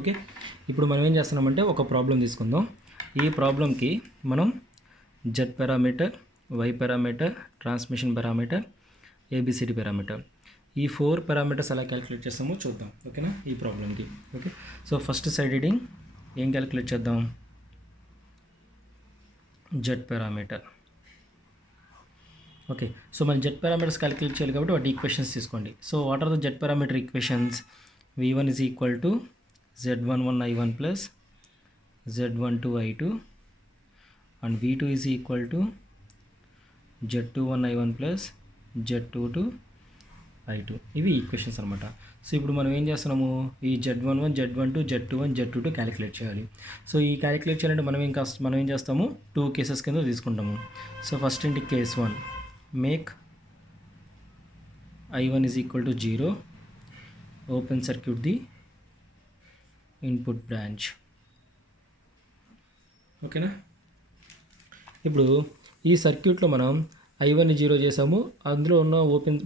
Okay, ఇప్పుడు మనం ఏం చేస్తున్నామంటే ఒక ప్రాబ్లం తీసుకుందాం. ఈ ప్రాబ్లంకి మనం Z parameter, Y parameter, transmission parameter, ABCD parameter, ఈ 4 పారామీటర్స్ ఎలా క్యాలిక్యులేట్ చేస్తామో చూద్దాం. ఓకేనా, ఈ ప్రాబ్లంకి. Okay, so first side reading ఏం క్యాలిక్యులేట్ చేద్దాం? Z parameter. ఓకే, సో మన జెడ్ పారామీటర్స్ క్యాలిక్యులేట్ చేయాలి కాబట్టి వాటి ఈక్వేషన్స్ తీసుకోండి. So what are the Z parameter equations? v1 is equal to z11 i1 plus z12 i2 and v2 is equal to z21 i1 plus z22 i2. ఇవి equations అనమాట. So ఇప్పుడు మనం ఏం చేస్తున్నాము? ఈ z11 z12 z21 z22 calculate చేయాలి. So ఈ calculate చేయాలంటే మనం ఏం చేస్తాము? 2 కేసెస్ కింద తీసుకుంటాము. సో ఫస్ట్ ఏంటి? Case 1, make i1 is equal to 0, open circuit the input branch. ఓకేనా, ఇప్పుడు ఈ సర్క్యూట్లో మనం i1 0 చేసాము, అందులో ఉన్న ఓపెన్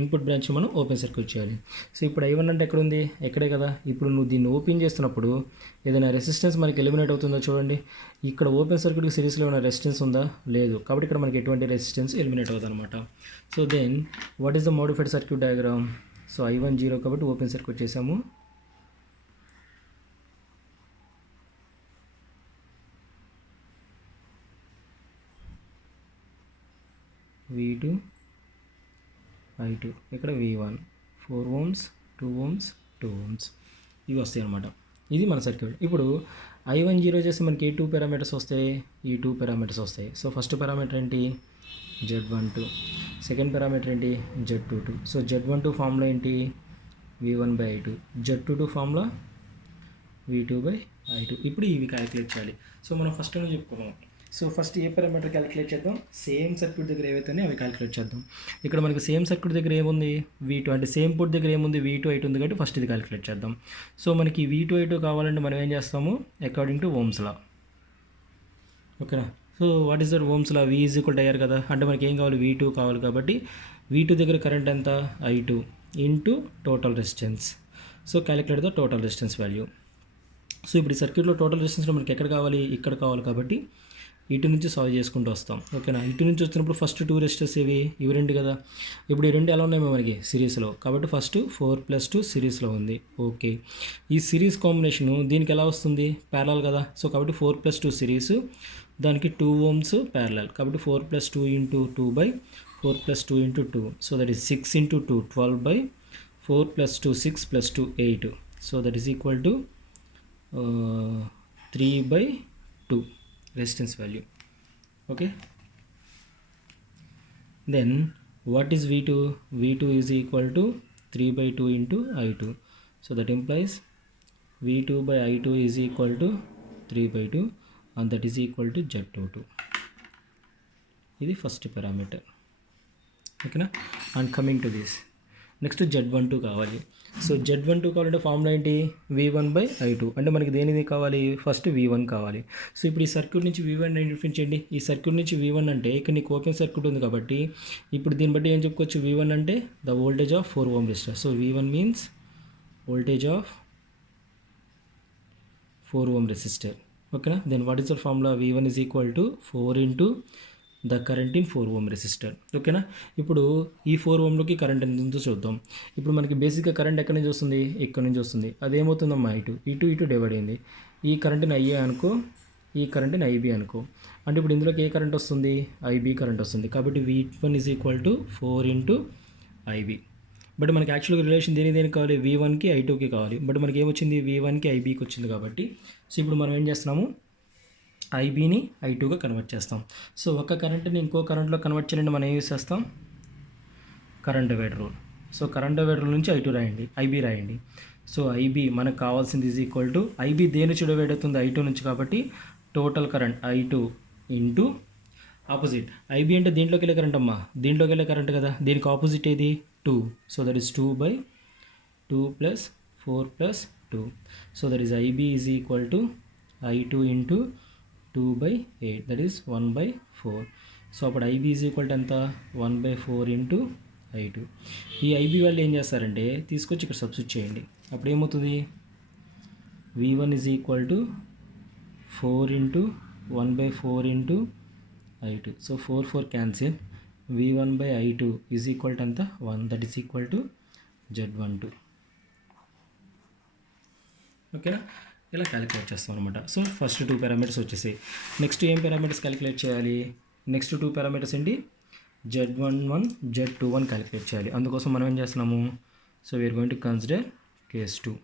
ఇన్పుట్ బ్రాంచ్ మనం ఓపెన్ సర్క్యూట్ చేయాలి. సో ఇప్పుడు i1 అంటే ఎక్కడ ఉంది? ఎక్కడే కదా. ఇప్పుడు నువ్వు దీన్ని ఓపెన్ చేస్తున్నప్పుడు ఏదైనా రెసిస్టెన్స్ మనకి ఎలిమినేట్ అవుతుందో చూడండి. ఇక్కడ ఓపెన్ సర్క్యూట్కి సిరీస్లో ఉన్న రెసిస్టెన్స్ ఉందా? లేదు. కాబట్టి ఇక్కడ మనకి ఎటువంటి రెసిస్టెన్స్ ఎలిమినేట్ అవుతుంది అనమాట. So then what is the modified circuit diagram? So i1 0 కాబట్టి ఓపెన్ సర్క్యూట్ చేసాము. v2 i2, ఇక్కడ v1 4 ohms 2 ohms 2 ohms ఇవి వస్తాయి అన్నమాట. ఇది మన సర్క్యూట్. ఇప్పుడు i1 0 చేస్తే మనకి ఏ 2 పారామీటర్స్ వస్తాయి? ఈ 2 పారామీటర్స్ వస్తాయి. సో ఫస్ట్ పారామీటర్ ఏంటి? z12. సెకండ్ పారామీటర్ ఏంటి? z22. సో z12 ఫార్ములా ఏంటి? v1/i2. z22 formula v2/i2. ఇప్పుడు ఇవి క్యాలిక్యులేట్ చేయాలి. సో మనం ఫస్ట్ నుంచి చెప్పుకున్నాం. సో ఫస్ట్ ఏ పారామీటర్ క్యాలిక్యులేట్ చేద్దాం? సేమ్ సర్క్యూట్ దగ్గర ఏవైతే అవి క్యాలిక్యులేట్ చేద్దాం. ఇక్కడ మనకి సేమ్ సర్క్యూట్ దగ్గర ఏముంది? v2, అంటే సేమ్ పోర్ట్ దగ్గర ఏముంది? v2 i2 ఉంది కాబట్టి ఫస్ట్ ఇది క్యాలిక్యులేట్ చేద్దాం. సో మనకి v2 i2 కావాలంటే మనం ఏం చేస్తాము? According to Ohm's law. ఓకేనా, so what is that Ohm's law? v is equal to IR కదా. అంటే మనకి ఏం కావాలి? v2 కావాలి కాబట్టి v2 దగ్గర కరెంట్ ఎంత? i2 into total resistance. So calculate the total resistance value. So ఇప్పుడు ఈ సర్క్యూట్లో టోటల్ రెసిస్టెన్స్లో మనకి ఎక్కడ కావాలి? ఇక్కడ కావాలి కాబట్టి ఇటు నుంచి సాల్వ్ చేసుకుంటూ వస్తాం. ఓకేనా, ఇటు నుంచి వచ్చినప్పుడు ఫస్ట్ 2 రెసిస్టర్స్ ఇవి రెండు కదా. ఇప్పుడు ఈ రెండు ఎలా ఉన్నాయి మనకి? సిరీస్లో. కాబట్టి ఫస్ట్ 4+2 సిరీస్లో ఉంది. ఓకే, ఈ సిరీస్ కాంబినేషను దీనికి ఎలా వస్తుంది? ప్యారలల్ కదా. సో కాబట్టి 4+2 సిరీస్, దానికి 2 ohms ప్యారలల్. కాబట్టి 4+2 into 2/4+2 into 2. So that is 6 into 2 12/4+2 6+2 8. So that is equal to 3/2 resistance value. Okay, then what is v2? v2 is equal to 3/2 into i2. So that implies v2/i2 is equal to 3/2 and that is equal to z22. ఇది first parameter. ఓకేనా, and coming to this next z12 కావాలి. So z12 కావాలంటే formula ఏంటి? v1/i2. అంటే మనకి దేనిది కావాలి? First v1 కావాలి. So ఇప్పుడు ఈ సర్క్యూట్ నుంచి v1 ఐడెంటిఫై చేయండి. ఈ సర్క్యూట్ నుంచి v1 అంటే ఇక్కడ నీకు ఓపెన్ సర్క్యూట్ ఉంది కాబట్టి ఇప్పుడు దీన్ని బట్టి ఏం చెప్పుకోవచ్చు? v1 అంటే the voltage of 4 ohm resistor. So v1 means voltage of 4 ohm resistor. ఓకేనా, then what is the formula? v1 is equal to 4 into the current in 4 ohm resistor. ఓకేనా, ఇప్పుడు ఈ 4 ohmలోకి కరెంట్ ఎంత ఉందో చూద్దాం. ఇప్పుడు మనకి బేసిక్గా కరెంట్ ఎక్కడి నుంచి వస్తుంది? ఇక్కడ నుంచి వస్తుంది. అదేమవుతుందమ్మా? ఇటు డివైడ్ అయింది. ఈ కరెంట్ని ఐఏ అనుకో, ఈ కరెంట్ని ఐబీ అనుకో. అంటే ఇప్పుడు ఇందులోకి ఏ కరెంట్ వస్తుంది? ఐబీ కరెంట్ వస్తుంది. కాబట్టి v1 is equal to 4 into IB. But మనకి యాక్చువల్గా రిలేషన్ దేనికి కావాలి? v1కి i2కి కావాలి. బట్ మనకి ఏమొచ్చింది? v1కి ఐబీకి వచ్చింది కాబట్టి సో ఇప్పుడు మనం ఏం చేస్తున్నాము? ఐబీని i2గా కన్వర్ట్ చేస్తాం. సో ఒక కరెంట్ని ఇంకో కరెంట్లో కన్వర్ట్ చేయాలంటే మనం ఏం యూస్ చేస్తాం? Current divider rule. So current divider rule నుంచి i2 రాయండి, ఐబీ రాయండి. సో ఐబీ మనకు కావాల్సింది ఈజ్ ఈక్వల్ టు ఐబీ దేని నుంచి డివైడ్ అవుతుంది? i2 నుంచి. కాబట్టి total current i2 into opposite. IB అంటే దీంట్లోకి వెళ్ళే కరెంట్ అమ్మా, దీంట్లోకి వెళ్ళే కరెంట్ కదా. దీనికి ఆపోజిట్ ఏది? 2. So that is 2/2 + 4 + 2. So that is IB is equal to i2 into 2/8, that is 1/4. So అప్పుడు ఐబీ ఈజ్ ఈక్వల్ టు ఎంత? 1/4 ఇంటూ i2. ఈ ఐబీ వాళ్ళు ఏం చేస్తారంటే తీసుకొచ్చి ఇక్కడ సబ్స్టిట్యూట్ చేయండి. అప్పుడు ఏమవుతుంది? V1 is equal to 4 into 1 by 4 into I2. So 4 cancel. V1 by I2 is equal to anta 1, that is equal to Z12. ఓకేనా, ఇలా క్యాలిక్యులేట్ చేస్తాం అనమాట. సో ఫస్ట్ 2 పారామీటర్స్ వచ్చేసాయి. నెక్స్ట్ ఏం పారామీటర్స్ క్యాలిక్యులేట్ చేయాలి? నెక్స్ట్ 2 పారామీటర్స్ ఏంటి? Z11 Z21 calculate చేయాలి. అందుకోసం మనం ఏం చేస్తున్నాము? So we're going to consider case 2.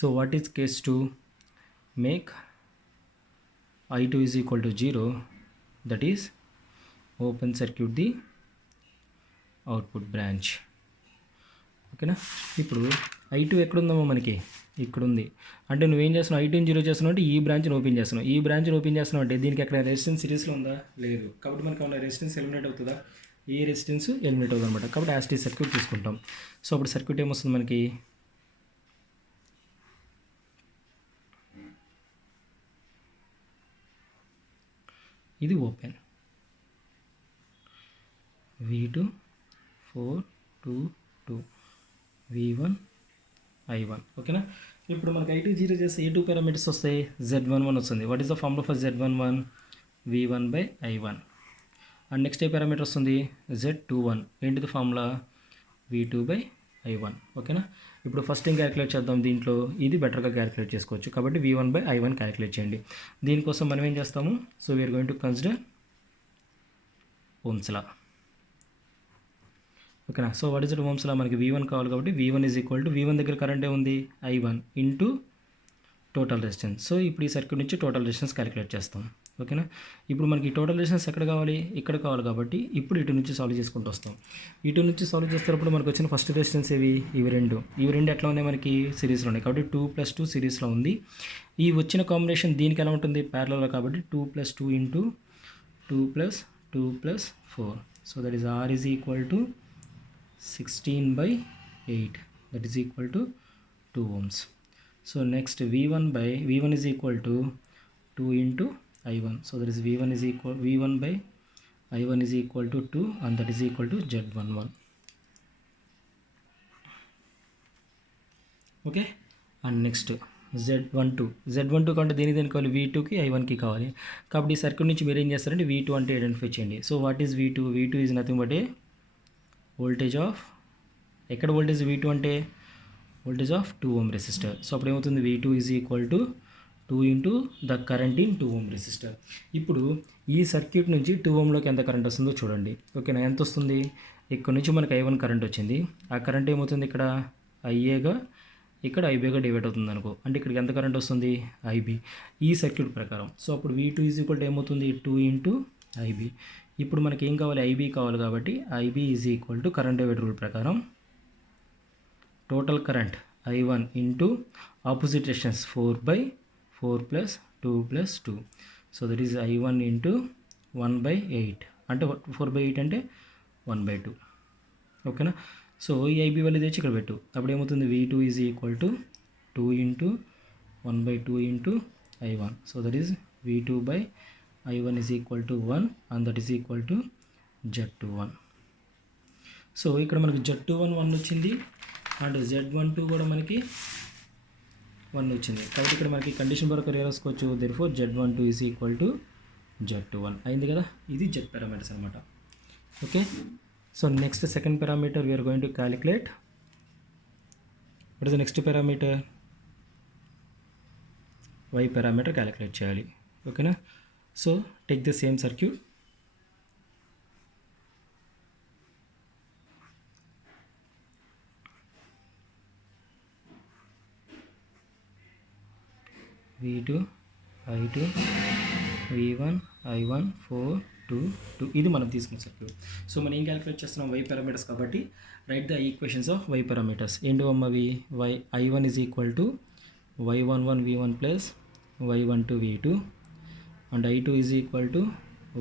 So what is case 2? Make I2 is equal to 0, that is open circuit the output branch. ఓకేనా, ఇప్పుడు I2 ఎక్కడుందామో మనకి ఇక్కడ ఉంది. అంటే నువ్వేం చేస్తున్నావు? I2 0 చేస్తున్నావు అంటే ఈ బ్రాంచ్ని ఓపెన్ చేస్తున్నావు. ఈ బ్రాంచ్ని ఓపెన్ చేస్తున్నావు అంటే దీనికి ఎక్కడ రెసిస్టెన్స్ సిరీస్లో ఉందా? లేదు. కాబట్టి మనకి ఏమైనా రెసిస్టెన్స్ ఎలిమినేట్ అవుతుందా? ఈ రెసిస్టెన్స్ ఎలిమినేట్ అవుతుంది అనమాట. కాబట్టి యాస్టీ సర్క్యూట్ తీసుకుంటాం. సో అప్పుడు సర్క్యూట్ ఏమొస్తుంది మనకి? ఇది ఓపెన్, V2 4 2 2 V1 I1. ఓకేనా, ఇప్పుడు మనకి I2 0 చేస్తే ఏ 2 పారామీటర్స్ వస్తాయి? Z11 వస్తుంది. What is the formula for Z11? V1 by I1. And next A parameter వస్తుంది? Z21. ఏంటిది ఫార్ములా? V2 by I1. ఓకేనా, ఇప్పుడు ఫస్ట్ ఏం క్యాలిక్యులేట్ చేద్దాం? దీంట్లో ఇది బెటర్గా క్యాలిక్యులేట్ చేసుకోవచ్చు కాబట్టి V1 by I1 క్యాలిక్యులేట్ చేయండి. దీనికోసం మనం ఏం చేస్తాము? So we're going to consider Ohm's law. ఓకేనా, so what is it Ohm's law? మనకి V1 కావాలి కాబట్టి V1 is equal to V1 దగ్గర కరెంట్ ఏముంది? I1 into total resistance. So ఇప్పుడు ఈ సర్క్యూట్ నుంచి టోటల్ రెసిస్టెన్స్ క్యాలిక్యులేట్ చేస్తాం. ఓకేనా, ఇప్పుడు మనకి టోటల్ రెసిస్టెన్స్ ఎక్కడ కావాలి? ఇక్కడ కావాలి కాబట్టి ఇప్పుడు ఇటు నుంచి సాల్వ్ చేసుకుంటూ వస్తాం. ఇటు నుంచి సాల్వ్ చేసేటప్పుడు మనకు వచ్చిన ఫస్ట్ రెసిస్టెన్స్ ఇవి రెండు ఎట్లా ఉన్నాయి? మనకి సిరీస్లో ఉన్నాయి కాబట్టి 2 + 2 సిరీస్లో ఉంది. ఈ వచ్చిన కాంబినేషన్ దీనికి ఎలా ఉంటుంది? ప్యారలల్ కాబట్టి 2 + 2 into 2 + 2 + 4. So that is R is equal to 16/8, that is equal to 2 ohms. So next V1 is equal to 2 into I1. So that is V1 by I1 is equal to 2 and that is equal to Z11. Okay, and next Z12 కంటే దేనికి కావాలి? V2కి I1కి కావాలి. కాబట్టి ఈ circuit నుంచి మీరు ఏం చేస్తారంటే V2 అంటే ఐడెంటిఫై చేయండి. So what is V2? V2 is nothing but A voltage of, ఎక్కడ వోల్టేజ్ V2 అంటే voltage of 2 ohm resistor. So అప్పుడు ఏమవుతుంది? V2 is equal to 2 into the current in 2 ohm resistor. ఇప్పుడు ఈ సర్క్యూట్ నుంచి 2 ohmలోకి ఎంత కరెంట్ వస్తుందో చూడండి. ఓకేనా, ఎంత వస్తుంది? ఇక్కడ నుంచి మనకి I1 కరెంట్ వచ్చింది. ఆ కరెంట్ ఏమవుతుంది? ఇక్కడ IAగా, ఇక్కడ IBగా డివైడ్ అవుతుంది అనుకో. అంటే ఇక్కడికి ఎంత కరెంట్ వస్తుంది? IB ఈ సర్క్యూట్ ప్రకారం. సో అప్పుడు V2 ఈజ్ ఈక్వల్ టు ఏమవుతుంది? 2 ఇంటూ IB. ఇప్పుడు మనకి ఏం కావాలి? IB కావాలి కాబట్టి IB is equal to current divide rule ప్రకారం total current I1 into opposite resistance 4/4 + 2 + 2. So that is I1 into 1/8 అంటే 4/8 అంటే 1/2. ఓకేనా, సో ఈ IB వాల్యూ తెచ్చి ఇక్కడ పెట్టు. అప్పుడు ఏమవుతుంది? V2 is equal to 2 into 1/2 into I1. So that is V2 by I1 is equal to 1 and that is equal to Z21. So ఇక్కడ మనకి Z21 1 వచ్చింది అండ్ Z12 కూడా మనకి 1 వచ్చింది. కాబట్టి ఇక్కడ మనకి కండిషన్ ప్రకారం రాసుకోవచ్చు. therefore Z12 is equal to Z21 అయింది కదా. ఇది Z పారామీటర్స్ అనమాట. Okay, so next second parameter we're going to calculate. What is the next parameter? Y parameter calculate చేయాలి. ఓకేనా, so take the same circuit. V2 I2 V1 I1 4 2 2 ఇది మనం తీసుకున్న circuit. So మనం ఏం క్యాలిక్యులేట్ చేస్తున్నాం? Y parameters కాబట్టి right the equations of Y parameters. ఏంటి అమ్మవి? I1 is equal to Y11 V1 plus Y12 V2 and I2 is equal to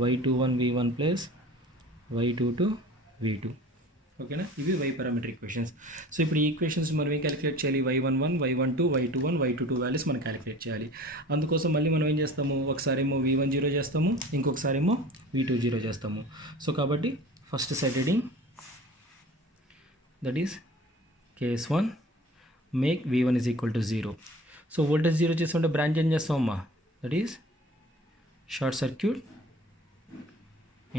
Y21 V1 plus Y22 V2. ఓకేనా, ఇవి Y పారామీటర్ ఈక్వేషన్స్. సో ఇప్పుడు ఈ equations మనం ఏం calculate చేయాలి? Y11 Y12 Y21 Y22 values మనం calculate చేయాలి. అందుకోసం మళ్ళీ మనం ఏం చేస్తాము? ఒకసారి ఏమో V1 0 చేస్తాము, ఇంకొకసారి ఏమో V2 0 చేస్తాము. సో కాబట్టి first set reading, that is case 1, మేక్ V1 is equal to 0. So voltage zero చేస్తుంటే బ్రాంచ్ ఏం చేస్తామమ్మా, that is short circuit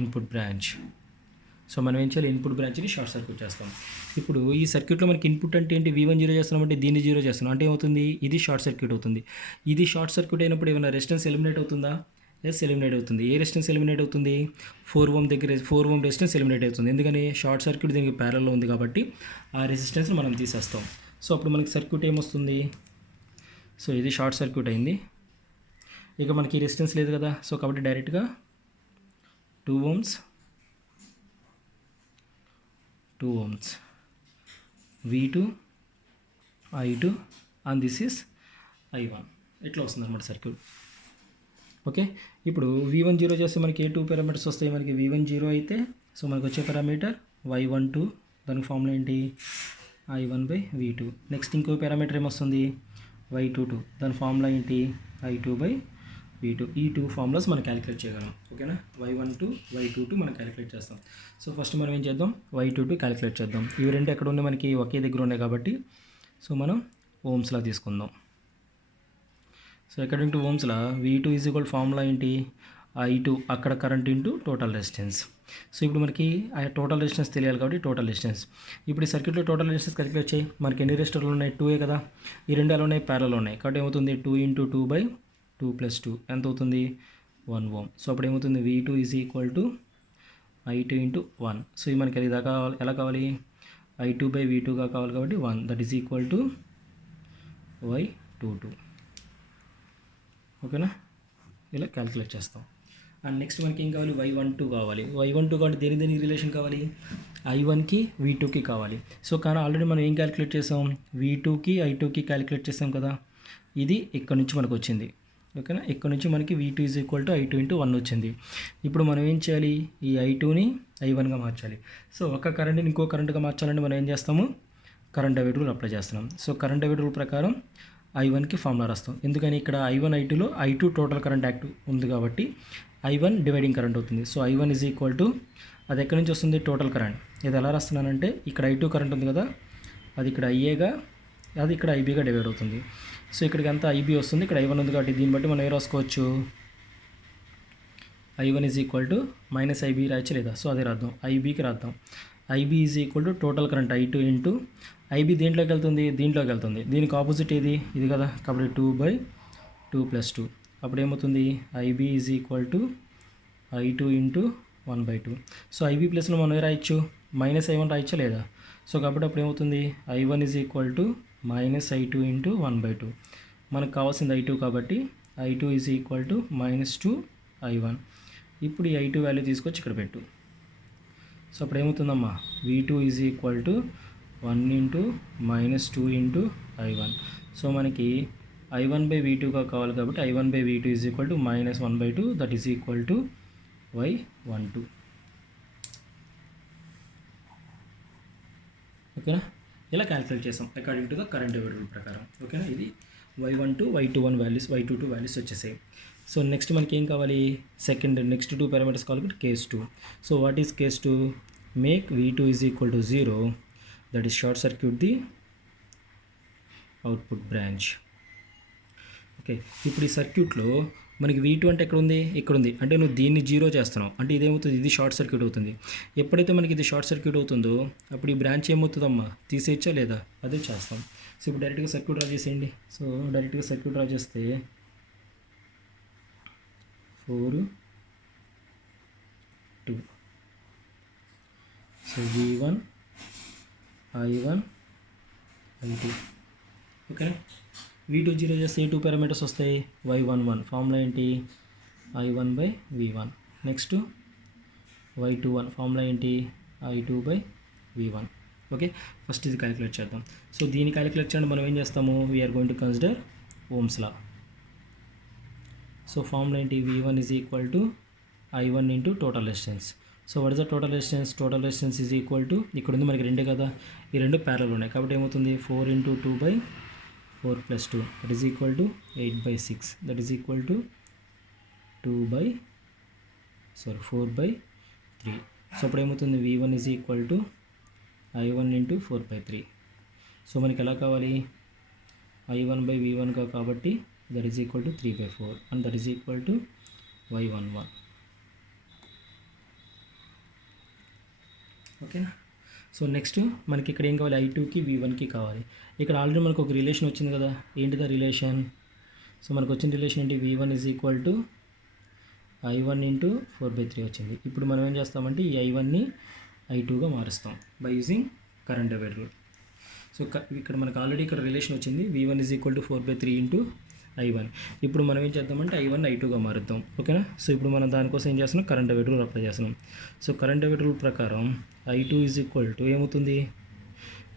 input branch. So మనం ఏం చేయాలి, ఇన్పుట్ బ్రాంచ్ని షార్ట్ సర్క్యూట్ చేస్తాం. ఇప్పుడు ఈ సర్క్యూట్లో మనకి ఇన్పుట్ అంటే ఏంటి, V1 జీరో చేస్తున్నామంటే దీన్ని జీరో చేస్తున్నాం అంటే ఏమవుతుంది, ఇది షార్ట్ సర్క్యూట్ అవుతుంది. ఇది షార్ట్ సర్క్యూట్ అయినప్పుడు ఏమైనా రెసిస్టెన్స్ ఎలిమినేట్ అవుతుందా, ఎస్ ఎలిమినేట్ అవుతుంది. ఏ రెసిస్టెన్స్ ఎలిమినేట్ అవుతుంది, 4 ఓం దగ్గర 4 ఓం రెసిస్టెన్స్ ఎలిమినేట్ అవుతుంది. ఎందుకని, షార్ట్ సర్క్యూట్ దీనికి ప్యారల్లో ఉంది కాబట్టి ఆ రెసిస్టెన్స్ని మనం తీసేస్తాం. సో అప్పుడు మనకి సర్క్యూట్ ఏమొస్తుంది, సో ఇది షార్ట్ సర్క్యూట్ అయింది. ఇక మనకి రెసిస్టెన్స్ లేదు కదా, సో కాబట్టి డైరెక్ట్గా 2 ohms V2 I2 and this is I1 ఇట్లా వస్తుంది అనమాట సర్క్యూట్. ఓకే, ఇప్పుడు V1 జీరో చేస్తే మనకి ఏ 2 పారామీటర్స్ వస్తాయి, మనకి V1 జీరో అయితే సో మనకు వచ్చే పారామీటర్ Y12, దానికి ఫార్ములా ఏంటి I1/V2. నెక్స్ట్ ఇంకో పారామీటర్ ఏమొస్తుంది Y22, దాని ఫార్ములా ఏంటి I2/V2. ఈ 2 ఫార్ములాస్ మనం క్యాలిక్యులేట్ చేయగలం. ఓకేనా, Y12 Y22 మనం క్యాలిక్యులేట్ చేస్తాం. సో ఫస్ట్ మనం ఏం చేద్దాం, Y22 క్యాలిక్యులేట్ చేద్దాం. ఇవి రెండు ఎక్కడ ఉన్నాయి, మనకి ఒకే దగ్గర ఉన్నాయి కాబట్టి సో మనం ఓమ్స్లా తీసుకుందాం. So according to Ohm's law V2 is equal formula ఏంటి I2 అక్కడ current into total resistance. So ఇప్పుడు మనకి ఆ టోటల్ రెసిస్టెన్స్ తెలియాలి కాబట్టి టోటల్ రెసిస్టెన్స్. ఇప్పుడు ఈ సర్క్యూట్లో టోటల్ రెసిస్టెన్స్ క్యాలిక్యులేట్ చేయి. మనకి ఎన్ని రెసిస్టర్లు ఉన్నాయి, 2 కదా, ఈ రెండు ఎలా ఉన్నాయి, ప్యారల్ ఉన్నాయి కాబట్టి ఏమవుతుంది 2 × 2/2 + 2 ఎంత అవుతుంది 1 ohm. సో అప్పుడు ఏమవుతుంది V2 is equal to I2 × 1. So ఇది మనకి ఇది ఎలా కావాలి I2/V2గా కావాలి కాబట్టి 1, that is equal to Y22. ఓకేనా, ఇలా క్యాలిక్యులేట్ చేస్తాం. అండ్ నెక్స్ట్ మనకి ఏం కావాలి, Y12 కావాలి. Y12 కాబట్టి దేనికి రిలేషన్ కావాలి, I1కి V2కి కావాలి. సో కానీ ఆల్రెడీ మనం ఏం క్యాలిక్యులేట్ చేసాం, V2కి I2కి క్యాలిక్యులేట్ చేసాం కదా, ఇది ఇక్కడ నుంచి మనకు వచ్చింది. ఓకేనా, ఇక్కడ నుంచి మనకి V2 is equal to I2 × 1 వచ్చింది. ఇప్పుడు మనం ఏం చేయాలి, ఈ I2ని I1గా మార్చాలి. సో ఒక కరెంట్ని ఇంకో కరెంట్గా మార్చాలంటే మనం ఏం చేస్తాము, కరెంట్ డివైడర్ రూల్ అప్లై చేస్తున్నాం. సో కరెంట్ డివైడర్ రూల్ ప్రకారం I1కి ఫార్ములా రాస్తాం. ఎందుకని ఇక్కడ I1 I2లో I2 total current active ఉంది కాబట్టి I1 డివైడింగ్ కరెంట్ అవుతుంది. So I1 is equal to, అది ఎక్కడి నుంచి వస్తుంది, టోటల్ కరెంట్. ఇది ఎలా రాస్తున్నానంటే ఇక్కడ I2 కరెంట్ ఉంది కదా, అది ఇక్కడ IAగా, అది ఇక్కడ IBగా డివైడ్ అవుతుంది. సో ఇక్కడికి అంతా IB వస్తుంది, ఇక్కడ I1 ఉంది కాబట్టి దీన్ని బట్టి మనం ఏ రాసుకోవచ్చు, I1 is equal to -IB రాయచ్చు లేదా, సో అదే రాద్దాం, IBకి రాద్దాం. IB is equal to total current I2 into IB దేంట్లోకి వెళ్తుంది, దీంట్లోకి వెళ్తుంది. దీనికి ఆపోజిట్ ఏది, ఇది కదా, కాబట్టి 2/2 + 2. అప్పుడు ఏమవుతుంది IB is equal to I2 × 1/2. So IB ప్లస్లో మనం రాయొచ్చు -I1 రాయచ్చా లేదా. సో కాబట్టి అప్పుడు ఏమవుతుంది I1 is equal to -I2 × 1/2. మనకు కావాల్సింది I2 కాబట్టి I2 is equal to -2I1. ఇప్పుడు ఈ I2 వాల్యూ తీసుకొచ్చి ఇక్కడ పెట్టు. సో అప్పుడు ఏమవుతుందమ్మా, V2 is equal to 1 × -2 × I1. So మనకి I1/V2గా కావాలి కాబట్టి I1/V2 is equal to -1/2, that is equal to Y12. ఓకేనా, ఇలా క్యాలిక్యులేట్ చేసాం according to the current divider rule ప్రకారం. ఓకేనా, ఇది Y12 Y21 values, Y22 values వచ్చేసాయి. సో నెక్స్ట్ మనకి ఏం కావాలి, నెక్స్ట్ 2 పారామీటర్స్ కావాలి కాబట్టి case 2. So what is case 2, make V2 is equal to 0, that is short circuit the output branch. Okay, ఇప్పుడు ఈ సర్క్యూట్లో మనకి V2 అంటే ఎక్కడ ఉంది, ఇక్కడ ఉంది. అంటే నువ్వు దీన్ని జీరో చేస్తున్నావు అంటే ఇదేమవుతుంది, ఇది షార్ట్ సర్క్యూట్ అవుతుంది. ఎప్పుడైతే మనకి ఇది షార్ట్ సర్క్యూట్ అవుతుందో అప్పుడు ఈ బ్రాంచ్ ఏమవుతుందమ్మా, తీసేయచ్చా లేదా, అదే చేస్తాం. సో ఇప్పుడు డైరెక్ట్గా సర్క్యూట్ డ్రా చేసేయండి. సో డైరెక్ట్గా సర్క్యూట్ డ్రా చేస్తే 4 2. So V1 I1 I2. Okay, V2 zero చేస్తే ఏ 2 పారామీటర్స్ వస్తాయి, Y11 ఫార్ములా ఏంటి I1/V1. నెక్స్ట్ Y21 ఫార్ములా ఏంటి I2/V1. ఓకే, ఫస్ట్ ఇది క్యాలిక్యులేట్ చేద్దాం. సో దీన్ని క్యాలిక్యులేట్ చేయడం మనం ఏం చేస్తాము, we're going to consider Ohm's law. So formula ఏంటి, V1 is equal to I1 × total resistance. So what is the total resistance, total resistance is equal to, ఇక్కడ ఉంది మనకి 2 కదా, ఈ 2 ప్యారల్ ఉన్నాయి కాబట్టి ఏమవుతుంది 4 × 2/4 + 2, that is equal to 8/6, that is equal to 4/3. So అప్పుడు ఏమవుతుంది V1 is equal to I1 × 4/3. So మనకి ఎలా కావాలి, I1/V1 కాబట్టి that is equal to 3/4 and that is equal to y11. ఓకేనా. సో నెక్స్ట్ మనకి ఇక్కడ ఏం కావాలి, I2కి V1కి కావాలి. ఇక్కడ ఆల్రెడీ మనకు ఒక రిలేషన్ వచ్చింది కదా, ఏంటిదా రిలేషన్? సో మనకు వచ్చిన రిలేషన్ ఏంటి, V1 is equal to I1 into 4/3 వచ్చింది. ఇప్పుడు మనం ఏం చేస్తామంటే ఈ I1ని I2గా మారుస్తాం by using current divider rule. So ఇక్కడ మనకు ఆల్రెడీ ఇక్కడ రిలేషన్ వచ్చింది, V1 is equal to 4/3 into I1. ఇప్పుడు మనం ఏం చేద్దామంటే I1 I2గా మారుద్దాం. ఓకేనా. సో ఇప్పుడు మనం దానికోసం ఏం చేస్తున్నాం, కరెంట్ డివైడర్ రూల్ అప్లై చేస్తున్నాం. సో కరెంట్ డివైడర్ రూల్ ప్రకారం I2 ఈజ్ ఈక్వల్ టు ఏమవుతుంది,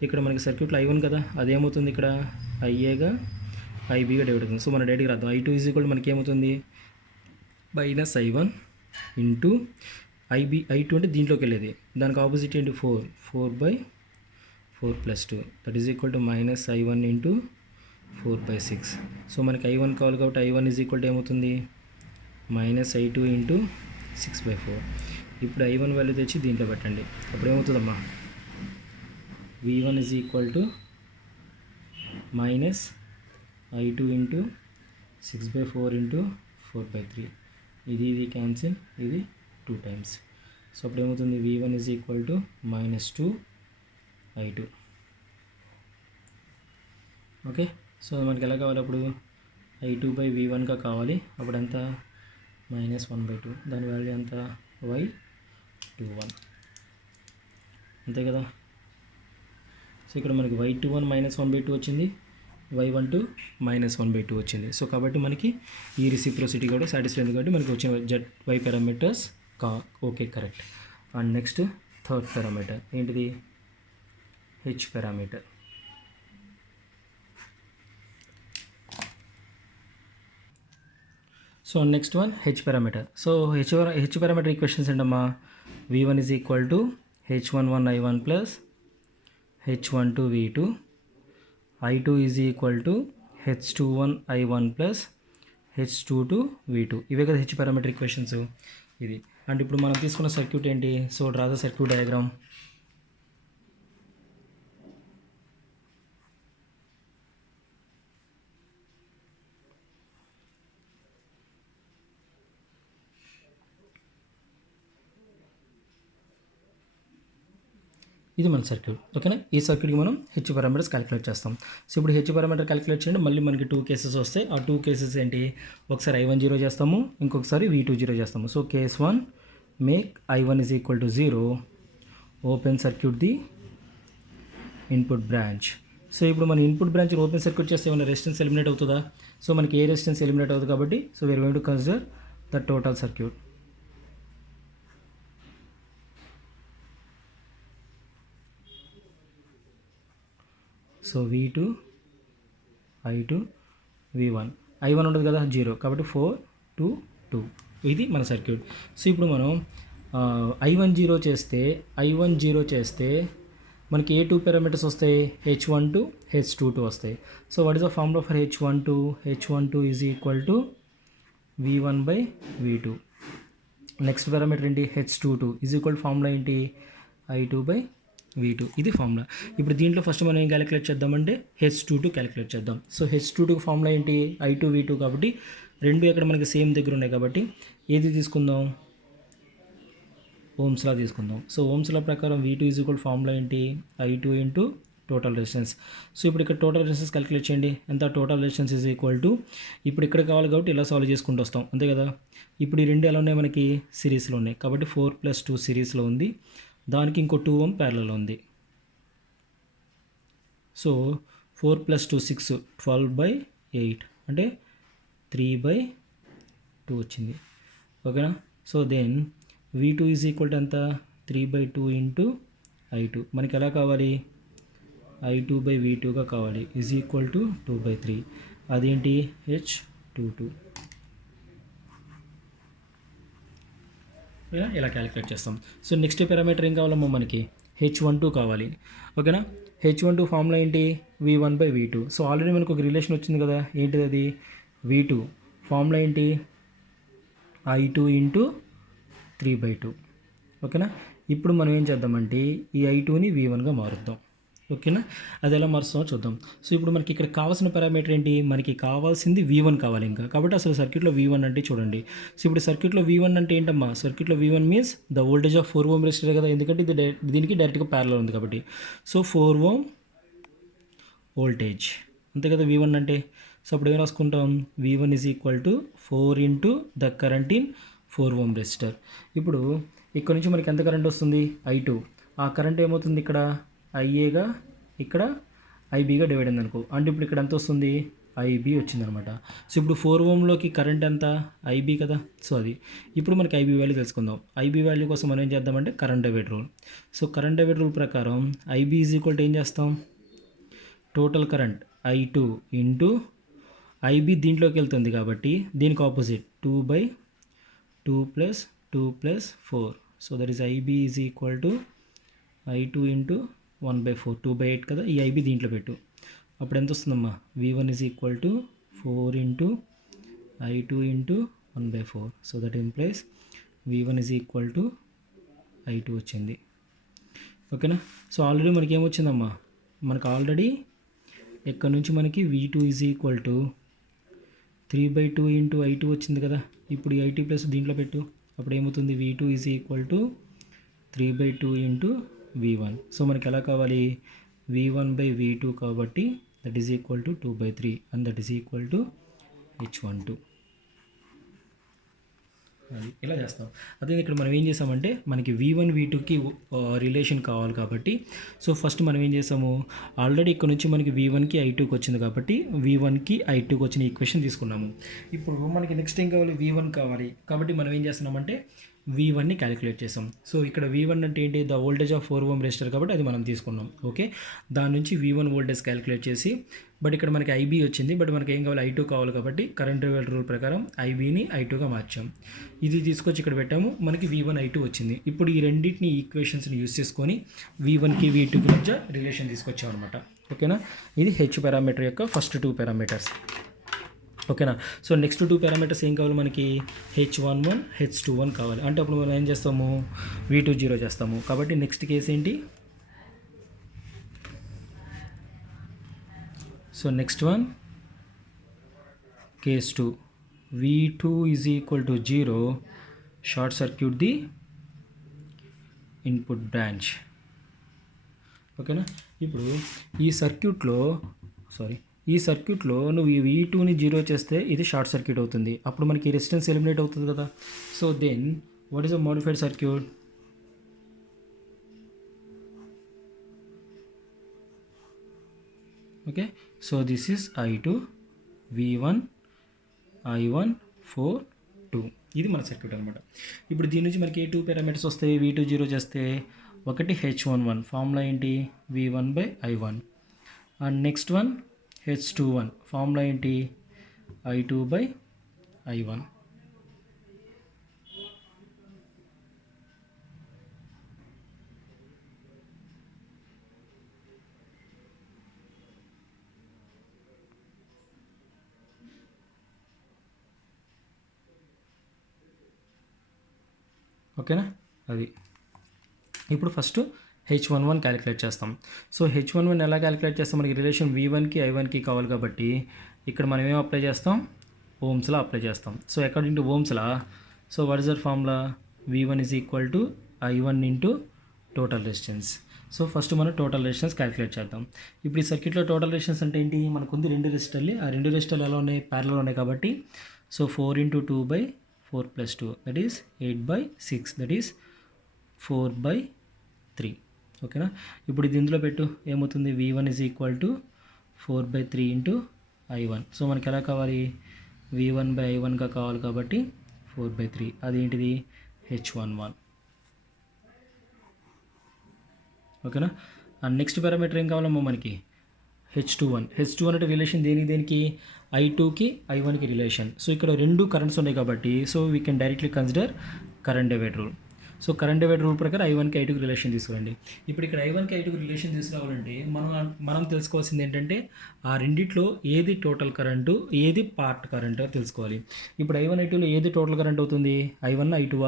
ఇక్కడ మనకి సర్క్యూట్లో I1 కదా, అదేమవుతుంది ఇక్కడ IAగా IBగా డివైడ్ అవుతుంది. సో మన డైరెక్ట్గా రాద్దాం. I2 ఈజ్ ఈక్వల్ టు మనకి ఏమవుతుంది, మైనస్ I1 ఇంటూ I2 అంటే దీంట్లోకి వెళ్ళేది, దానికి ఆపోజిట్ ఏంటి 4/4 + 2 that is equal to minus I1 into 4/6. So మనకి I1 కావాలి కాబట్టి I1 ఈజ్ ఈక్వల్ టు ఏమవుతుంది, మైనస్ I2 ఇంటూ 6/4. ఇప్పుడు I1 వాల్యూ తెచ్చి దీంట్లో పెట్టండి, అప్పుడు ఏమవుతుందమ్మా, V1 is equal to minus I2 into 6/4 into 4/3. ఇది క్యాన్సిల్, ఇది 2 టైమ్స్. సో అప్పుడు ఏమవుతుంది, V1 is equal to -2 I2. Okay. So మనకి ఎలా కావాలి అప్పుడు, I2/V1గా కావాలి, అప్పుడు ఎంత -1/2, దాని వాల్యూ ఎంత y21, అంతే కదా. సో ఇక్కడ మనకి y21 -1/2 వచ్చింది, y12 -1/2 వచ్చింది. సో కాబట్టి మనకి ఈ రెసిప్రోసిటీ కూడా సాటిస్ఫై అయింది కాబట్టి మనకి వచ్చిన y parameters okay correct. And next third parameter ఏంటిది, h parameter. So next one h parameter. So h parameter equations ఏంటమ్మా, V1 is equal to h11 I1 plus h12 V2, I2 is equal to h21 I1 plus h22 V2. ఇవే కదా h parameter equations ఇది. And ఇప్పుడు మనం తీసుకున్న circuit ఏంటి, so draw the circuit diagram. ఇది మన సర్క్యూట్. ఓకేనా. ఈ సర్క్యూట్కి మనం h పారామీటర్స్ క్యాలిక్యులేట్ చేస్తాం. సో ఇప్పుడు h పారామీటర్ క్యాలిక్యులేట్ చేయండి, మళ్ళీ మనకి 2 కేసెస్ వస్తాయి. ఆ 2 కేసెస్ ఏంటి, ఒకసారి I10 చేస్తాము, ఇంకొకసారి V20 చేస్తాము. So case 1 make I1 is equal to 0, open circuit the input branch. So ఇప్పుడు మన ఇన్పుట్ బ్రాంచ్ ఓపెన్ సర్క్యూట్ చేస్తే ఏమైనా రెసిస్టెన్స్ ఎలిమినేట్ అవుతుందా, సో మనకి ఏ రెసిస్టెన్స్ ఎలిమినేట్ అవుతుంది కాబట్టి, so we're going to consider the total circuit. So V2 I2 V1, I1 ఉంటుంది కదా 0 కాబట్టి 4 2 2, ఇది మన సర్క్యూట్. సో ఇప్పుడు మనం I10 చేస్తే మనకి ఏ 2 పారామీటర్స్ వస్తాయి, h12 h22 వస్తాయి. So what is the formula for h12 is equal to V1/V2. Next parameter ఏంటి, h22 ఈజ్ ఈక్వల్ ఫార్ములా ఏంటి, I2/V2. ఇది ఫార్ములా. ఇప్పుడు దీంట్లో ఫస్ట్ మనం ఏం క్యాలిక్యులేట్ చేద్దామంటే h22 క్యాలిక్యులేట్ చేద్దాం. సో h22 ఫార్ములా ఏంటి, I2/V2 కాబట్టి రెండు ఇక్కడ మనకి సేమ్ దగ్గర ఉన్నాయి కాబట్టి ఏది తీసుకుందాం, ఓమ్స్ లా తీసుకుందాం. సో ఓమ్స్ లా ప్రకారం V2 ఈజ్ ఈక్వల్ ఫార్ములా ఏంటి, I2 into total resistance. So ఇప్పుడు ఇక్కడ టోటల్ రెసిస్టెన్స్ క్యాలిక్యులేట్ చేయండి, ఎంత, total resistance is equal to, ఇప్పుడు ఇక్కడ కావాలి కాబట్టి ఇలా సాల్వ్ చేసుకుంటూ వస్తాం, అంతే కదా. ఇప్పుడు ఈ రెండు ఎలా ఉన్నాయి, మనకి సిరీస్లో ఉన్నాయి కాబట్టి 4 + 2 సిరీస్లో ఉంది, దానికి ఇంకో 2 Ω ప్యారలల్ ఉంది. సో 4 + 2 6, 12/8 అంటే 3/2 వచ్చింది. ఓకేనా. So then V2 is equal to ఎంత, 3/2 ఇంటూ I2. మనకి ఎలా కావాలి, I2/V2గా కావాలి, ఈజ్ ఈక్వల్ టు 2/3. అదేంటి, h22. ఇలా క్యాలిక్యులేట్ చేస్తాం. సో నెక్స్ట్ పారామీటర్ ఏం కావాలమ్మా, మనకి h12 కావాలి. ఓకేనా. h12 ఫార్ములా ఏంటి, V1/V2. సో ఆల్రెడీ మనకు ఒక రిలేషన్ వచ్చింది కదా, ఏంటిది అది, V2 ఫార్ములా ఏంటి, I2 ఇంటూ 3/2. ఓకేనా. ఇప్పుడు మనం ఏం చేద్దామంటే ఈ I2ని V1గా మారుద్దాం. ఓకేనా, అది ఎలా మారుస్తామో చూద్దాం. సో ఇప్పుడు మనకి ఇక్కడ కావాల్సిన పారామీటర్ ఏంటి, మనకి కావాల్సింది V1 కావాలి ఇంకా, కాబట్టి అసలు సర్క్యూట్లో V1 అంటే చూడండి. సో ఇప్పుడు సర్క్యూట్లో V1 అంటే ఏంటమ్మా, సర్క్యూట్లో V1 means the voltage of 4 ohm resistor కదా, ఎందుకంటే ఇది దీనికి డైరెక్ట్గా ప్యారలల్ ఉంది కాబట్టి. సో 4 ఓం వోల్టేజ్ అంతే కదా V1 అంటే. సో అప్పుడు ఏం రాసుకుంటాం, V1 is equal to 4 into the current in 4 ohm resistor. ఇప్పుడు ఇక్కడ నుంచి మనకి ఎంత కరెంట్ వస్తుంది, I2. ఆ కరెంట్ ఏమవుతుంది ఇక్కడ ఐఏగా, ఇక్కడ ఐబీగా డివైడ్ అయింది అనుకో, అంటే ఇప్పుడు ఇక్కడ ఎంత వస్తుంది, ఐబీ వచ్చిందనమాట. సో ఇప్పుడు 4 ఓంలోకి కరెంట్ ఎంత, ఐబీ కదా. సో అది ఇప్పుడు మనకి ఐబీ వాల్యూ తెలుసుకుందాం. ఐబీ వాల్యూ కోసం మనం ఏం చేద్దామంటే current divide rule. So current divide rule ప్రకారం ఐబీ ఈజ్ ఈక్వల్ టు ఏం చేస్తాం, total current I2 into IB దీంట్లోకి వెళ్తుంది కాబట్టి దీనికి opposite 2/2 + 2 + 4. So that is IB is equal to I2 into 1/4, 2/8 కదా. ఈ ఐబీ దీంట్లో పెట్టు, అప్పుడు ఎంత వస్తుందమ్మా, V1 is equal to 4 into I2 into 1/4. So that implies V1 is equal to I2 వచ్చింది. ఓకేనా. సో ఆల్రెడీ మనకి ఏమొచ్చిందమ్మా, మనకు ఆల్రెడీ ఇక్కడ నుంచి మనకి V2 is equal to 3/2 into I2 వచ్చింది కదా. ఇప్పుడు ఈ I2 ప్లస్ దీంట్లో పెట్టు, అప్పుడు ఏమవుతుంది, V2 is equal to 3/2 into V1. So మనకి ఎలా కావాలి, V1/V2 కాబట్టి that is equal to 2/3 and that is equal to H12. అది ఇలా చేస్తాం. అదే ఇక్కడ మనం ఏం చేసామంటే మనకి V1 V2కి రిలేషన్ కావాలి కాబట్టి, సో ఫస్ట్ మనం ఏం చేసాము, ఆల్రెడీ ఇక్కడ నుంచి మనకి V1కి I2కి వచ్చింది కాబట్టి V1కి I2కి వచ్చిన ఈక్వేషన్ తీసుకున్నాము. ఇప్పుడు మనకి నెక్స్ట్ ఏం కావాలి, V1 కావాలి కాబట్టి మనం ఏం చేస్తున్నామంటే V1ని క్యాలిక్యులేట్ చేసాం. సో ఇక్కడ V1 అంటే ఏంటి, the voltage of 4 ohm resistor కాబట్టి అది మనం తీసుకున్నాం. ఓకే, దాని నుంచి V1 వోల్టేజ్ క్యాలిక్యులేట్ చేసి, బట్ ఇక్కడ మనకి IB వచ్చింది, బట్ మనకి ఏం కావాలి, I2 కావాలి కాబట్టి కరెంట్ డివైడర్ రూల్ ప్రకారం IBని I2గా మార్చాం. ఇది తీసుకొచ్చి ఇక్కడ పెట్టాము, మనకి V1 I2 వచ్చింది. ఇప్పుడు ఈ రెండింటిని ఈక్వేషన్స్ని యూస్ చేసుకొని V1కి V2కి మధ్య రిలేషన్ తీసుకొచ్చాం అనమాట. ఓకేనా, ఇది H పారామీటర్ యొక్క ఫస్ట్ 2 పారామీటర్స్. ఓకేనా. సో నెక్స్ట్ 2 పారామీటర్స్ ఏం కావాలి మనకి, H11 H21 కావాలి. అంటే అప్పుడు మనం ఏం చేస్తాము, V20 చేస్తాము. కాబట్టి నెక్స్ట్ కేసు ఏంటి, so next one case 2, V2 is equal to 0, short circuit the input branch. ఓకేనా. ఇప్పుడు ఈ సర్క్యూట్లో నువ్వు ఈ V2ని 0 చేస్తే ఇది షార్ట్ సర్క్యూట్ అవుతుంది, అప్పుడు మనకి రెసిస్టెన్స్ ఎలిమినేట్ అవుతుంది కదా. So then what is a modified circuit, okay. So this is I2, V1, I1, 4, 2. ఇది మన సర్క్యూట్ అనమాట. ఇప్పుడు దీని నుంచి మనకి ఏ 2 పారామీటర్స్ వస్తాయి, V2 0 చేస్తే ఒకటి H11, ఫార్ములా ఏంటి, V1/I1, and next one H21, formula ఏంటి, I2/I1. ఓకేనా, అది ఇప్పుడు ఫస్ట్ H11 క్యాలిక్యులేట్ చేస్తాం. సో H11 ఎలా క్యాలిక్యులేట్ చేస్తాం, మనకి రిలేషన్ V1కి I1కి కావాలి కాబట్టి ఇక్కడ మనం ఏం అప్లై చేస్తాం, ఓమ్స్లా అప్లై చేస్తాం. So according to Ohm's law, so what is the formula, V1 is equal to I1 into total resistance. So first మనం టోటల్ రెసిస్టెన్స్ క్యాలిక్యులేట్ చేద్దాం. ఇప్పుడు ఈ సర్క్యూట్లో టోటల్ రెసిస్టెన్స్ అంటే ఏంటి, మనకు ఉంది 2 రెసిస్టర్లు, ఆ 2 రెసిస్టర్లు ఎలా ఉన్నాయి, ప్యారలల్ ఉన్నాయి కాబట్టి, so 4 × 2/4 + 2 that is 8/6, that is 4/3. ఓకేనా. ఇప్పుడు ఇది ఇందులో పెట్టు, ఏమవుతుంది, V1 is equal to 4/3 into I1. So మనకి ఎలా కావాలి, V1/I1గా కావాలి కాబట్టి 4/3, అదేంటిది H11. ఓకేనా. అండ్ నెక్స్ట్ పారామీటర్ ఏం కావాలమ్మా మనకి, H21 అంటే రిలేషన్ దేనికి I2కి I1కి రిలేషన్. సో ఇక్కడ 2 కరెంట్స్ ఉన్నాయి కాబట్టి, so we can directly consider current divide rule. So current divide rule ప్రకారం I1కి I2కి రిలేషన్ తీసుకురండి. ఇప్పుడు ఇక్కడ I1కి I2కి రిలేషన్ తీసుకురావాలంటే మనం తెలుసుకోవాల్సింది ఏంటంటే ఆ రెండిట్లో ఏది టోటల్ కరెంటు, ఏది పార్ట్ కరెంటు తెలుసుకోవాలి. ఇప్పుడు I1 I2లో ఏది టోటల్ కరెంట్ అవుతుంది, I1 I2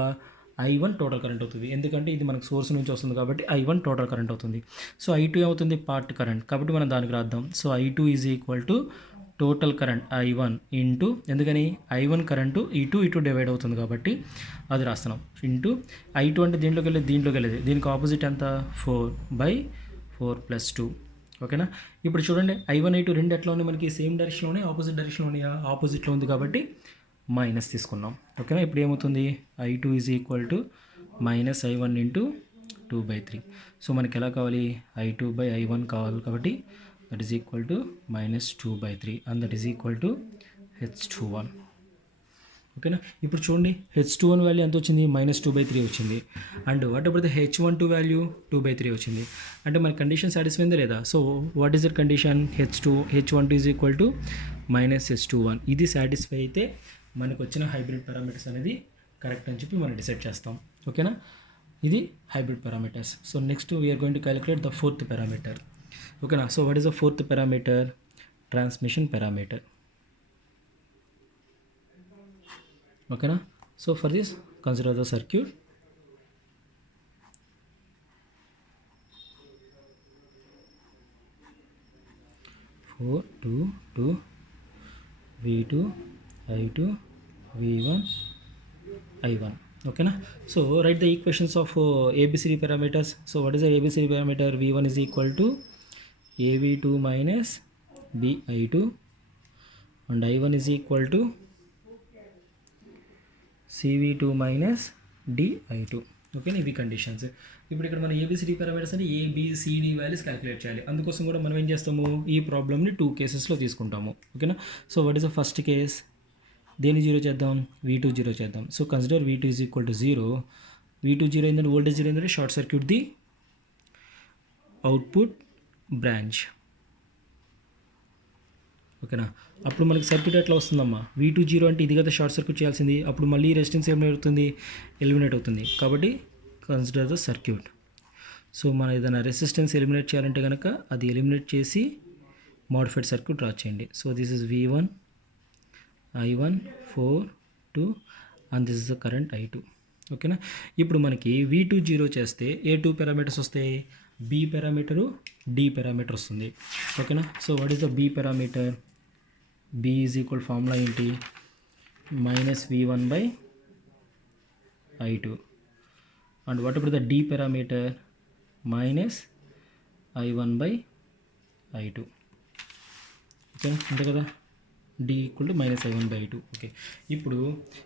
I1 total current అవుతుంది, ఎందుకంటే ఇది మనకు సోర్స్ నుంచి వస్తుంది కాబట్టి I1 టోటల్ కరెంట్ అవుతుంది. సో I2 ఏమవుతుంది, పార్ట్ కరెంట్, కాబట్టి మనం దానికి రాద్దాం. So I2 is equal to total current I1 into, ఎందుకని I1 కరెంటు ఇటు డివైడ్ అవుతుంది కాబట్టి అది రాస్తున్నాం, ఇంటూ I2 అంటే దీంట్లోకి వెళ్ళేది, దీనికి ఆపోజిట్ ఎంత 4/4+2. ఓకేనా. ఇప్పుడు చూడండి I1 I2 రెండు ఎట్లా ఉన్నాయి, మనకి సేమ్ డైరెక్షన్లోనే ఆపోజిట్ డైరెక్షన్లోనే ఆపోజిట్లో ఉంది కాబట్టి మైనస్ తీసుకున్నాం. ఓకేనా. ఇప్పుడు ఏమవుతుంది, I2 is equal to -I1 into 2/3. So మనకి ఎలా కావాలి, I2/I1 కావాలి కాబట్టి that is equal to -2/3 and that is equal to H21. ఓకేనా. ఇప్పుడు చూడండి H21 వాల్యూ ఎంత వచ్చింది, -2/3 వచ్చింది. And what about the H12 value 2/3 వచ్చింది. అంటే మన కండిషన్ సాటిస్ఫై అయిందా లేదా. So what is that condition, H12 is equal to -H21. ఇది సాటిస్ఫై అయితే మనకు వచ్చిన హైబ్రిడ్ పారామీటర్స్ అనేది కరెక్ట్ అని చెప్పి మనం డిసైడ్ చేస్తాం. ఓకేనా. ఇది hybrid parameters. So next we're going to calculate the fourth parameter. ఓకేనా. So what is the fourth parameter, transmission parameter. ఓకేనా. So for this consider the circuit. Four two V2 I2 V1 I1. ఓకేనా. So write the equations of ABCD parameters. So what is the ABCD parameter, V1 is equal to AV2 minus BI2 and I1 is equal to CV2 minus DI2. ఓకేనా. ఇవి conditions. ఇప్పుడు ఇక్కడ మన ABCD parameters అంటే ABCD values calculate చేయాలి. అందుకోసం కూడా మనం ఏం చేస్తాము, ఈ ప్రాబ్లమ్ని 2 కేసెస్లో తీసుకుంటాము. ఓకేనా. So what is the first case, దేని 0 చేద్దాం, V2 0 చేద్దాం. So consider V2 is equal to 0. V2 0 ఏంటంటే వోల్టేజ్ 0 ఏంటంటే short circuit the output branch. ఓకేనా. అప్పుడు మనకి సర్క్యూట్ ఎట్లా వస్తుందమ్మా, V2 0 అంటే ఇది కదా షార్ట్ సర్క్యూట్ చేయాల్సింది, అప్పుడు మళ్ళీ రెసిస్టెన్స్ ఏమవుతుంది, ఎలిమినేట్ అవుతుంది. కాబట్టి కన్సిడర్ ద సర్క్యూట్. సో మనం ఏదైనా రెసిస్టెన్స్ ఎలిమినేట్ చేయాలంటే కనుక అది ఎలిమినేట్ చేసి మోడిఫైడ్ సర్క్యూట్ డ్రా చేయండి. So this is V1 I1 4 2 and this is the current I2. ఓకేనా. ఇప్పుడు మనకి V2 0 చేస్తే ఏ 2 పారామీటర్స్ వస్తాయి, B పారామీటరు, D పారామీటర్ వస్తుంది. ఓకేనా. So what is the B parameter, B is equal formula ఏంటి, -V1/I2 and what about the D parameter, -I1/I2. Okay అంతే కదా, D equal to -I1/I2. Okay. ఇప్పుడు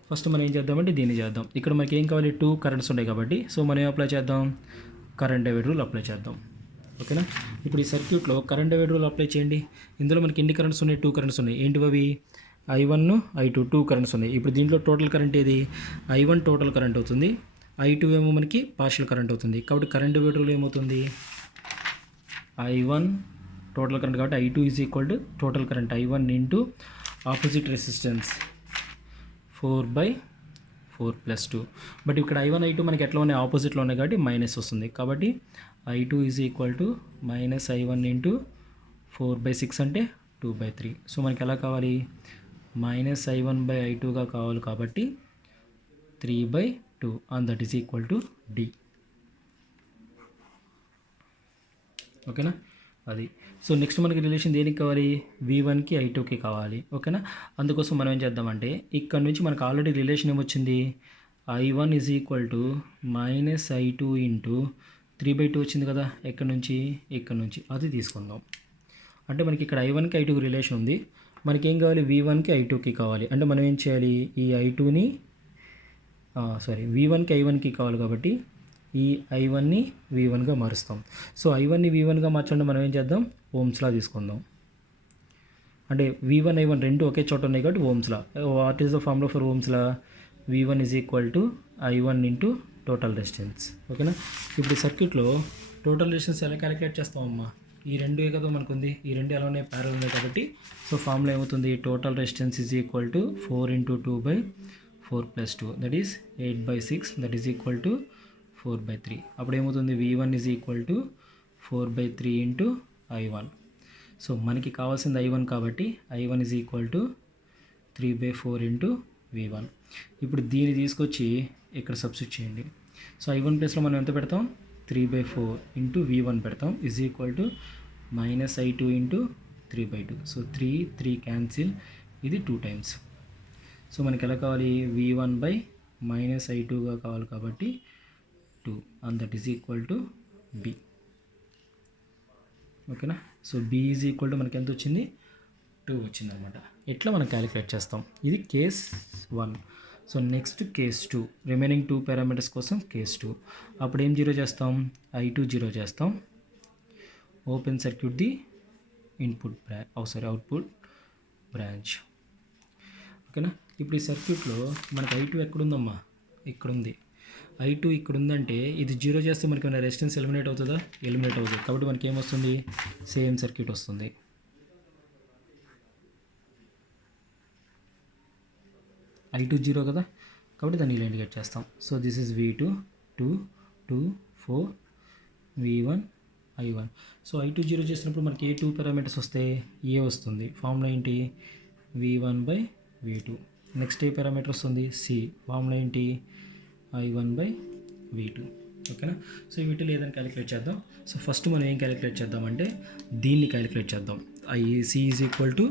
ఫస్ట్ మనం ఏం చేద్దామంటే దీన్ని చేద్దాం. ఇక్కడ మనకి ఏం కావాలి, 2 కరెంట్స్ ఉన్నాయి కాబట్టి సో మనం ఏం అప్లై చేద్దాం, కరెంట్ డివైడర్ రూల్ అప్లై చేద్దాం. ఓకేనా. ఇప్పుడు ఈ సర్క్యూట్లో కరెంట్ డివైడర్ రూల్ అప్లై చేయండి. ఇందులో మనకి ఎన్ని కరెంట్స్ ఉన్నాయి, 2 కరెంట్స్ ఉన్నాయి. ఏంటివి అవి, I1 I2 2 కరెంట్స్ ఉన్నాయి. ఇప్పుడు దీంట్లో టోటల్ కరెంట్ ఏది, I1 టోటల్ కరెంట్ అవుతుంది, I2 ఏమో మనకి పార్షియల్ కరెంట్ అవుతుంది. కాబట్టి కరెంట్ డివైడర్ రూల్ ఏమవుతుంది, I1 టోటల్ కరెంట్ కాబట్టి I2 is equal to total current I1 into opposite resistance 4/4+2. But ఇక్కడ I1 I2 మనకి ఎట్లా ఉన్నాయి, ఆపోజిట్లో ఉన్నాయి కాబట్టి మైనస్ వస్తుంది. కాబట్టి I2 is equal to -I1 into 4/6 అంటే 2/3. సో మనకి ఎలా కావాలి, -I1/I2గా కావాలి కాబట్టి 3/2 and that is equal to D. ఓకేనా. అది. సో నెక్స్ట్ మనకి రిలేషన్ దేనికి కావాలి, V1కి I2కి కావాలి. ఓకేనా. అందుకోసం మనం ఏం చేద్దామంటే ఇక్కడ నుంచి మనకు ఆల్రెడీ రిలేషన్ ఏమొచ్చింది, I1 is equal to -I2 into 3/2 వచ్చింది కదా, ఎక్కడి నుంచి, ఇక్కడ నుంచి, అది తీసుకుందాం. అంటే మనకి ఇక్కడ I1కి I2కి రిలేషన్ ఉంది, మనకి ఏం కావాలి, V1కి I2కి కావాలి. అంటే మనం ఏం చేయాలి, ఈ I2ని V1కి I1కి కావాలి కాబట్టి ఈ I1ని V1గా మారుస్తాం. సో I1ని V1గా మార్చండి, మనం ఏం చేద్దాం, ఓమ్స్లా తీసుకుందాం. అంటే V1 I1 రెండు ఒకే చోట ఉన్నాయి కాబట్టి Ohm's law. What is the formula for Ohm's law, V1 is equal to I1 into total resistance. ఓకేనా. ఇప్పుడు సర్క్యూట్లో టోటల్ రెసిస్టెన్స్ ఎలా క్యాలిక్యులేట్ చేస్తామమ్మా, ఈ రెండు కదా మనకు ఉంది, ఈ రెండు ఎలా ఉన్నాయి, ప్యారల్ ఉన్నాయి కాబట్టి సో ఫార్ములా ఏమవుతుంది, total resistance is equal to 4 × 2/4+2 that is 8/6 that is equal to 4/3. అప్పుడు ఏమవుతుంది, V1 is equal to 4/3 into I1. So మనకి కావాల్సింది I1 కాబట్టి I1 is equal to 3/4 into V1. ఇప్పుడు దీన్ని తీసుకొచ్చి ఇక్కడ సబ్స్టిట్యూట్ చేయండి. సో I1 ప్లేస్లో మనం ఎంత పెడతాం, 3/4 ఇంటూ V1 పెడతాం is equal to -I2 into 3/2. So 3 cancel, ఇది 2 టైమ్స్. సో మనకి ఎలా కావాలి, V1/-I2గా కావాలి కాబట్టి 2 and that is equal to B. ఓకేనా. So B is equal to మనకి ఎంత వచ్చింది, 2 వచ్చిందనమాట. ఇట్లా మనం క్యాలిక్యులేట్ చేస్తాం. ఇది case 1. So next case 2, remaining 2 parameters కోసం కేస్ 2. అప్పుడు ఏం జీరో చేస్తాం, I2 జీరో చేస్తాం. Open circuit the output branch. ఓకేనా. ఇప్పుడు ఈ సర్క్యూట్లో మనకి I2 ఎక్కడుందమ్మా, ఇక్కడ ఉంది. I2 ఇక్కడ ఉందంటే ఇది జీరో చేస్తే మనకి ఏమైనా రెసిస్టెన్స్ ఎలిమినేట్ అవుతుందా, ఎలిమినేట్ అవుతుంది. కాబట్టి మనకి ఏమొస్తుంది, సేమ్ సర్క్యూట్ వస్తుంది. I2 జీరో కదా, కాబట్టి దాన్ని ఇలా ఇండికేట్ చేస్తాం. So this is V2, 2, 2, 4, V1, I1. So I2 zero చేసినప్పుడు మనకి ఏ 2 పారామీటర్స్ వస్తాయి, ఏ వస్తుంది. ఫార్ములా ఏంటి, V1/V2. నెక్స్ట్ ఏ పారామీటర్ వస్తుంది, సి. ఫార్ములా ఏంటి, I1/V2. ఓకేనా. సో వీటిలో ఏదైనా క్యాలిక్యులేట్ చేద్దాం. సో ఫస్ట్ మనం ఏం క్యాలిక్యులేట్ చేద్దామంటే దీన్ని క్యాలిక్యులేట్ చేద్దాం. C ఈజ్ ఈక్వల్ టు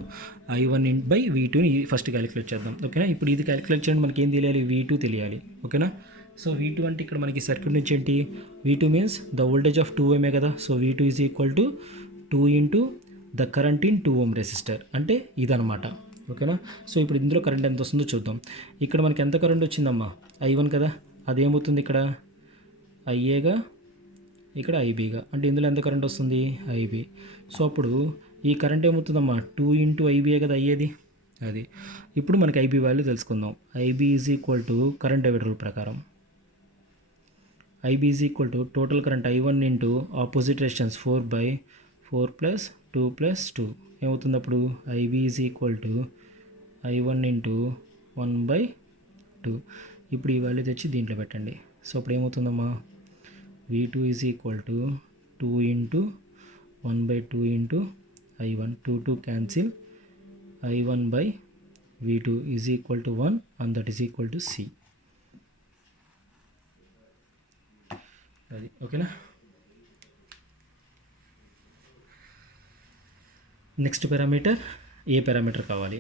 I1/V2ని ఫస్ట్ క్యాలిక్యులేట్ చేద్దాం. ఓకేనా. ఇప్పుడు ఇది క్యాలిక్యులేట్ చేయడం మనకి ఏం తెలియాలి, V2 తెలియాలి. ఓకేనా. సో V2 అంటే ఇక్కడ మనకి సర్క్యూట్ నుంచి ఏంటి, V2 means the voltage of 2 ఓమే కదా. So V2 is equal to 2 into the current in 2 ohm resistor, అంటే ఇదనమాట. ఓకేనా. సో ఇప్పుడు ఇందులో కరెంట్ ఎంత వస్తుందో చూద్దాం. ఇక్కడ మనకి ఎంత కరెంట్ వచ్చిందమ్మా, I1 కదా. అదేమవుతుంది ఇక్కడ IAగా, ఇక్కడ IBగా, అంటే ఇందులో ఎంత కరెంట్ వస్తుంది, IB. సో అప్పుడు ఈ కరెంట్ ఏమవుతుందమ్మా, 2 ఇంటూ IBఏ కదా అయ్యేది, అది. ఇప్పుడు మనకి IB వాల్యూ తెలుసుకుందాం. IB is equal to current divider rule ప్రకారం IB is equal to total current I1 into opposite resistance 4/4 plus 2 plus 2 ఏమవుతుంది. అప్పుడు IB is equal to I1 into 1/2. ఇప్పుడు ఈ వాల్యూ తెచ్చి దీంట్లో పెట్టండి. సో అప్పుడు ఏమవుతుందమ్మా, V2 is equal to 2 into 1/2 into I1, 2 cancel, I1/V2 is equal to 1 and that is equal to C. అది ఓకేనా. నెక్స్ట్ పారామీటర్ ఏ పారామీటర్ కావాలి.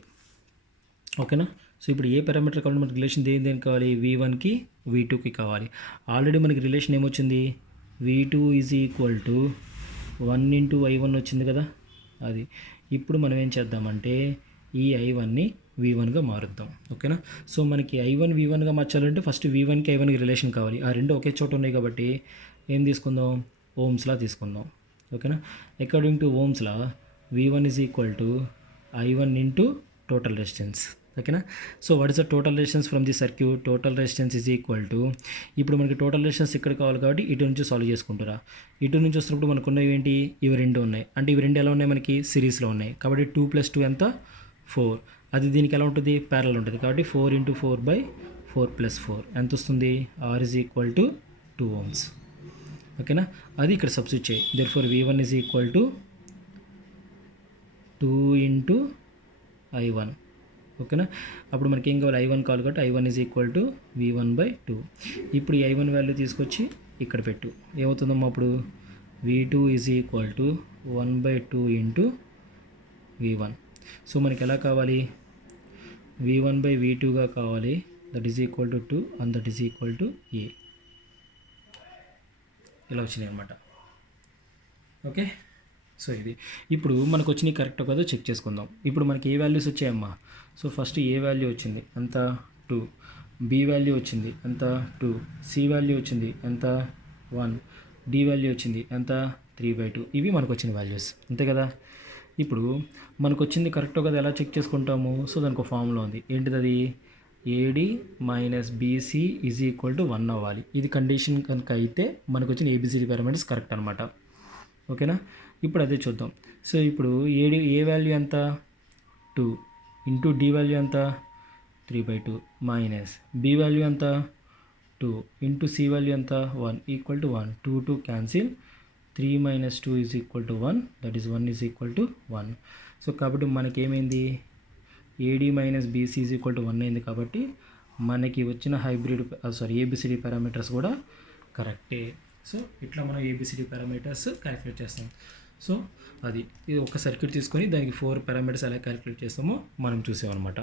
ఓకేనా. సో ఇప్పుడు ఏ పారామీటర్ కావాలి, మనకి రిలేషన్ దేని కావాలి, V1కి V2కి కావాలి. ఆల్రెడీ మనకి రిలేషన్ ఏమొచ్చింది, V2 is equal to 1 into I1 వచ్చింది కదా, అది. ఇప్పుడు మనం ఏం చేద్దామంటే ఈ I1ని V1గా మారుద్దాం. ఓకేనా. సో మనకి I1 V1గా మార్చాలంటే ఫస్ట్ V1కి I1కి రిలేషన్ కావాలి. ఆ రెండు ఒకే చోట ఉన్నాయి కాబట్టి ఏం తీసుకుందాం, ఓమ్స్లా తీసుకుందాం. ఓకేనా. According to Ohm's law V1 is equal to I1 into total resistance. ఓకేనా. So what is the total resistance from the circuit, total resistance is equal to, ఇప్పుడు మనకి టోటల్ రెసిస్టెన్స్ ఇక్కడ కావాలి కాబట్టి ఇటు నుంచి సాల్వ్ చేసుకుంటారా. ఇటు నుంచి వస్తున్నప్పుడు మనకు ఉన్నవి ఏంటి, ఇవి రెండు ఉన్నాయి. అంటే ఇవి రెండు ఎలా ఉన్నాయి, మనకి సిరీస్లో ఉన్నాయి కాబట్టి 2 + 2 ఎంత, 4. అది దీనికి ఎలా ఉంటుంది, ప్యారల్ ఉంటుంది కాబట్టి 4 ఇంటూ 4/4 + 4 ఎంత వస్తుంది, R is equal to 2 ohms. ఓకేనా. అది ఇక్కడ సబ్స్టిట్యూట్ చేయి. Therefore V1 is equal to 2 into I1. ఓకేనా. అప్పుడు మనకి ఏం కావాలి, I1 కావాలి కాబట్టి I1 is equal to V1/2. ఇప్పుడు ఈ I1 వాల్యూ తీసుకొచ్చి ఇక్కడ పెట్టు, ఏమవుతుందమ్మా అప్పుడు V2 is equal to 1/2 into V1. So మనకి ఎలా కావాలి, V1/V2గా కావాలి, that is equal to 2 and that is equal to A. ఇలా వచ్చినాయి అనమాట. ఓకే. సో ఇది ఇప్పుడు మనకు వచ్చినాయి కరెక్ట్ కాదో చెక్ చేసుకుందాం. ఇప్పుడు మనకి ఏ వాల్యూస్ వచ్చాయమ్మా, సో ఫస్ట్ ఏ వాల్యూ వచ్చింది ఎంత, 2. B వాల్యూ వచ్చింది ఎంత, 2. C వాల్యూ వచ్చింది ఎంత, 1. D వాల్యూ వచ్చింది ఎంత, 3/2. ఇవి మనకు వచ్చిన వాల్యూస్, అంతే కదా. ఇప్పుడు మనకు వచ్చింది కరెక్ట్ కదా ఎలా చెక్ చేసుకుంటాము, సో దానికి ఒక ఫార్ములా ఉంది. ఏంటిది అది, AD - BC is equal to 1 అవ్వాలి. ఇది కండిషన్ కనుక అయితే మనకు వచ్చిన ABCD పారామీటర్స్ కరెక్ట్ అనమాట. ఓకేనా. ఇప్పుడు అదే చూద్దాం. సో ఇప్పుడు ఏ వాల్యూ ఎంత, 2 ఇంటూ D వాల్యూ ఎంత, 3/2 మైనస్ B వాల్యూ ఎంత, 2 ఇంటూ C వాల్యూ ఎంత, 1 equal to 1. 2 cancel, 3 - 2 is equal to 1, that is 1 is equal to 1. So కాబట్టి మనకేమైంది, AD - BC is equal to 1 అయింది కాబట్టి మనకి వచ్చిన ఏబిసిడి పారామీటర్స్ కూడా కరెక్టే. సో ఇట్లా మనం ఏబిసిడి పారామీటర్స్ క్యాలిక్యులేట్ చేస్తాం. సో ఇది ఒక సర్క్యూట్ తీసుకొని దానికి 4 పారామీటర్స్ ఎలా క్యాలిక్యులేట్ చేస్తామో మనం చూసామన్నమాట.